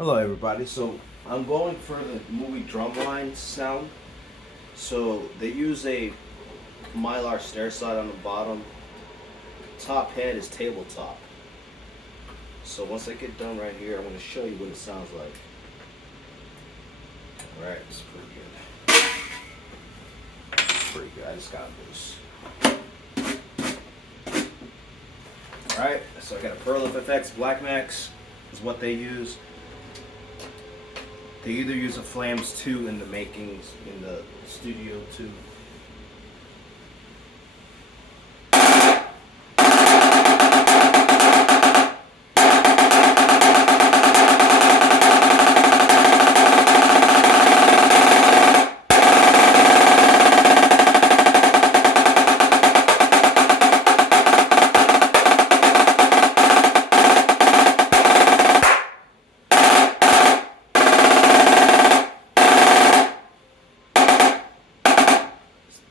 Hello everybody, so I'm going for the movie drumline sound. So they use a mylar stair slide on the bottom. Top head is tabletop. So once I get done right here, I'm going to show you what it sounds like. Alright, it's pretty good. It's pretty good, I just got it loose. Alright, so I got a Pearl FX Black Max is what they use. They either use a Flams 2 in the makings in the studio too.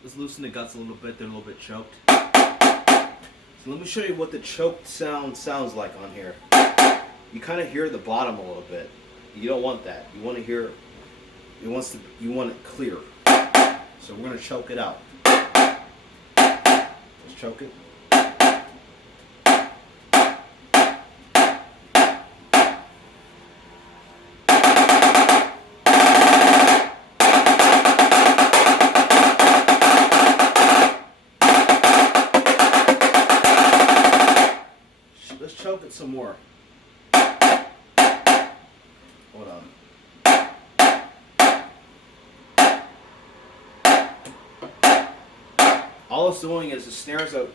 Let's loosen the guts a little bit, they're a little bit choked. So let me show you what the choked sound sounds like on here. You kind of hear the bottom a little bit. You don't want that. You want to hear, you want it clear. So we're going to choke it out. Let's choke it. Let's choke it some more. Hold on. All it's doing is the snares are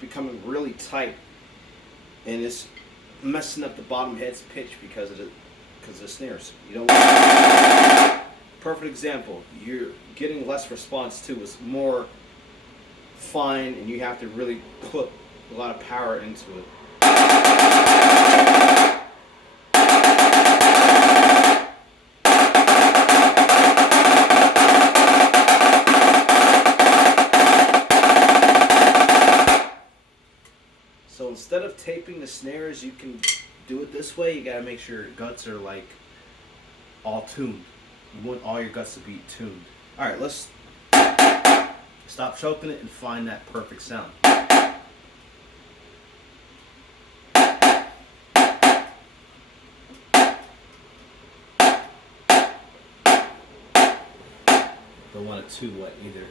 becoming really tight, and it's messing up the bottom head's pitch because of the snares. You don't want. Perfect example. You're getting less response too. It's more fine, and you have to really put a lot of power into it. So instead of taping the snares, you can do it this way. You gotta make sure your guts are like all tuned. You want all your guts to be tuned. Alright, let's stop choking it and find that perfect sound. Don't want it too wet either.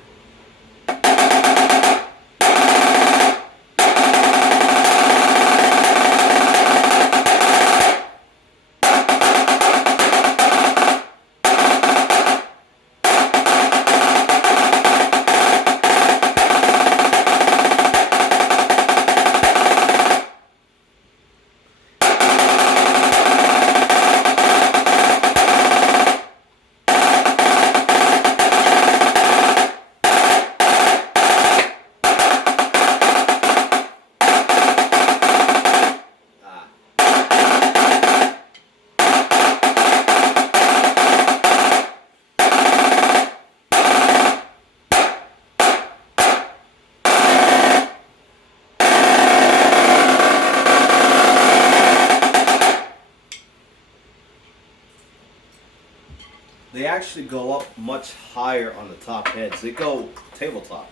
They actually go up much higher on the top heads. They go tabletop.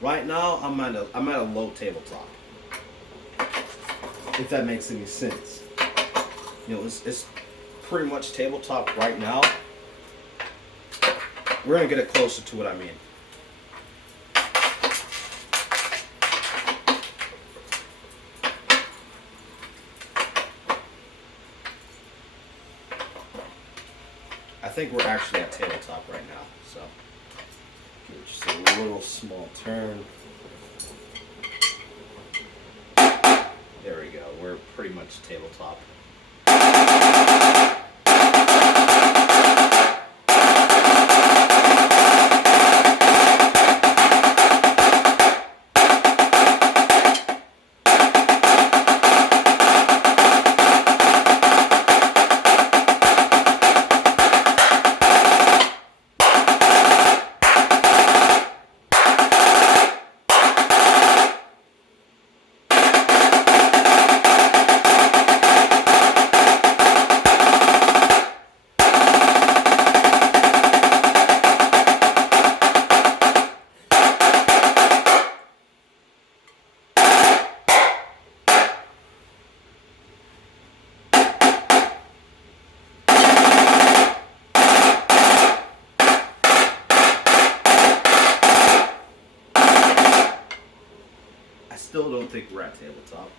Right now, I'm at a low tabletop. If that makes any sense. You know, it's pretty much tabletop right now. We're gonna get it closer to what I mean. I think we're actually at tabletop right now, so give it just a little small turn. There we go, we're pretty much tabletop. still don't think we're at tabletop.